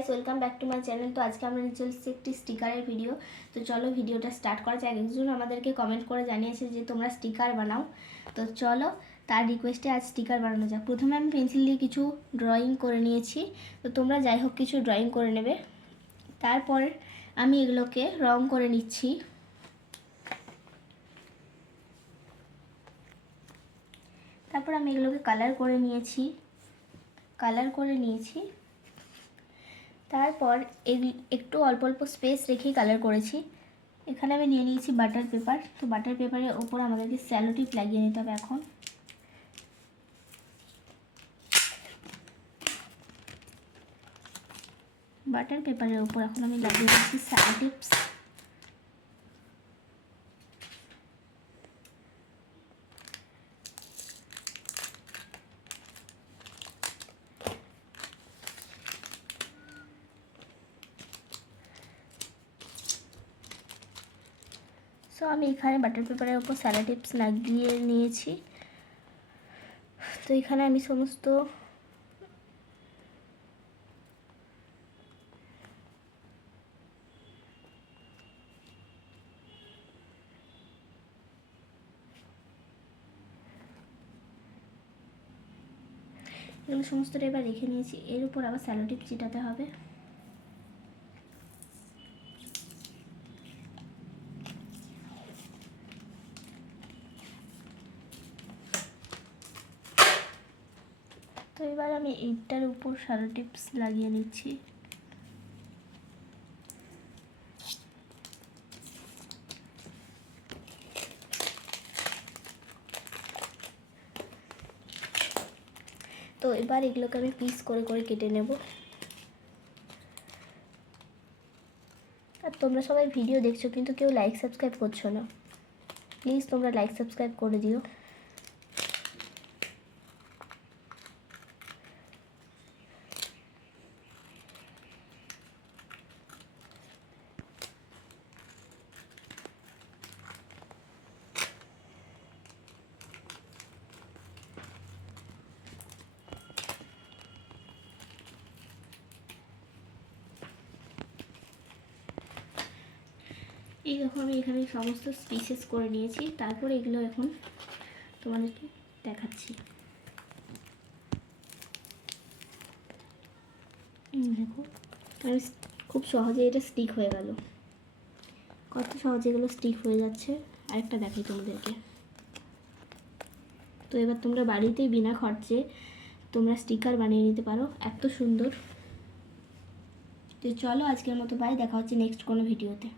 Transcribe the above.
Guys, welcome back to my channel. তো আজকে আমরা নিয়ে চলছি একটি স্টিকারের ভিডিও। তো চলো ভিডিওটা স্টার্ট করা যাক। একজন আমাদেরকে কমেন্ট করে জানিয়েছে যে তোমরা স্টিকার বানাও, তো চলো তার রিকোয়েস্টে আজ স্টিকার বানানো যাক। প্রথমে আমি পেন্সিল দিয়ে কিছু ড্রয়িং করে নিয়েছি, তো তোমরা যাই হোক কিছু ড্রয়িং করে নেবে। তারপর আমি এগুলোকে রং করে নিচ্ছি। তারপর আমি এগুলোকে কালার করে নিয়েছি। তারপর একটু অল্প অল্প স্পেস রেখেই কালার করেছি। এখানে আমি নিয়ে নিয়েছি বাটার পেপার। তো বাটার পেপারের ওপর আমাদেরকে স্যালো টিপ লাগিয়ে নিতে হবে। এখন বাটার পেপারের ওপর এখন আমি লাগিয়ে দিচ্ছি স্যালো টিপস। সো আমি এখানে বাটার পেপারের ওপর স্যালো টিপস লাগিয়ে নিয়েছি। তো এখানে আমি সমস্ত এগুলো সমস্তটা এবার রেখে নিয়েছি। এর উপর আবার স্যালো টিপ চিটাতে হবে। তো এবার আমি এইটার উপর স্যালো টিপস লাগিয়ে নিচ্ছি। তো এবার এগুলোকে আমি পিস করে করে কেটে নেব। আর তোমরা সবাই ভিডিও দেখছো কিন্তু কেউ লাইক সাবস্ক্রাইব করছো না, প্লিজ তোমরা লাইক সাবস্ক্রাইব করে দিও। এই দেখো আমি এখানে সমস্ত পিসেস করে নিয়েছি। তারপর এগুলো এখন তোমাদেরকে দেখাচ্ছি। দেখো আমি খুব সহজে এটা স্টিক হয়ে গেল। কত সহজে এগুলো স্টিক হয়ে যাচ্ছে। আরেকটা দেখাই তোমাদেরকে। তো এবার তোমরা বাড়িতেই বিনা খরচে তোমরা স্টিকার বানিয়ে নিতে পারো, এত সুন্দর। তো চলো আজকের মতো বাই, দেখা হচ্ছে নেক্সট কোনো ভিডিওতে।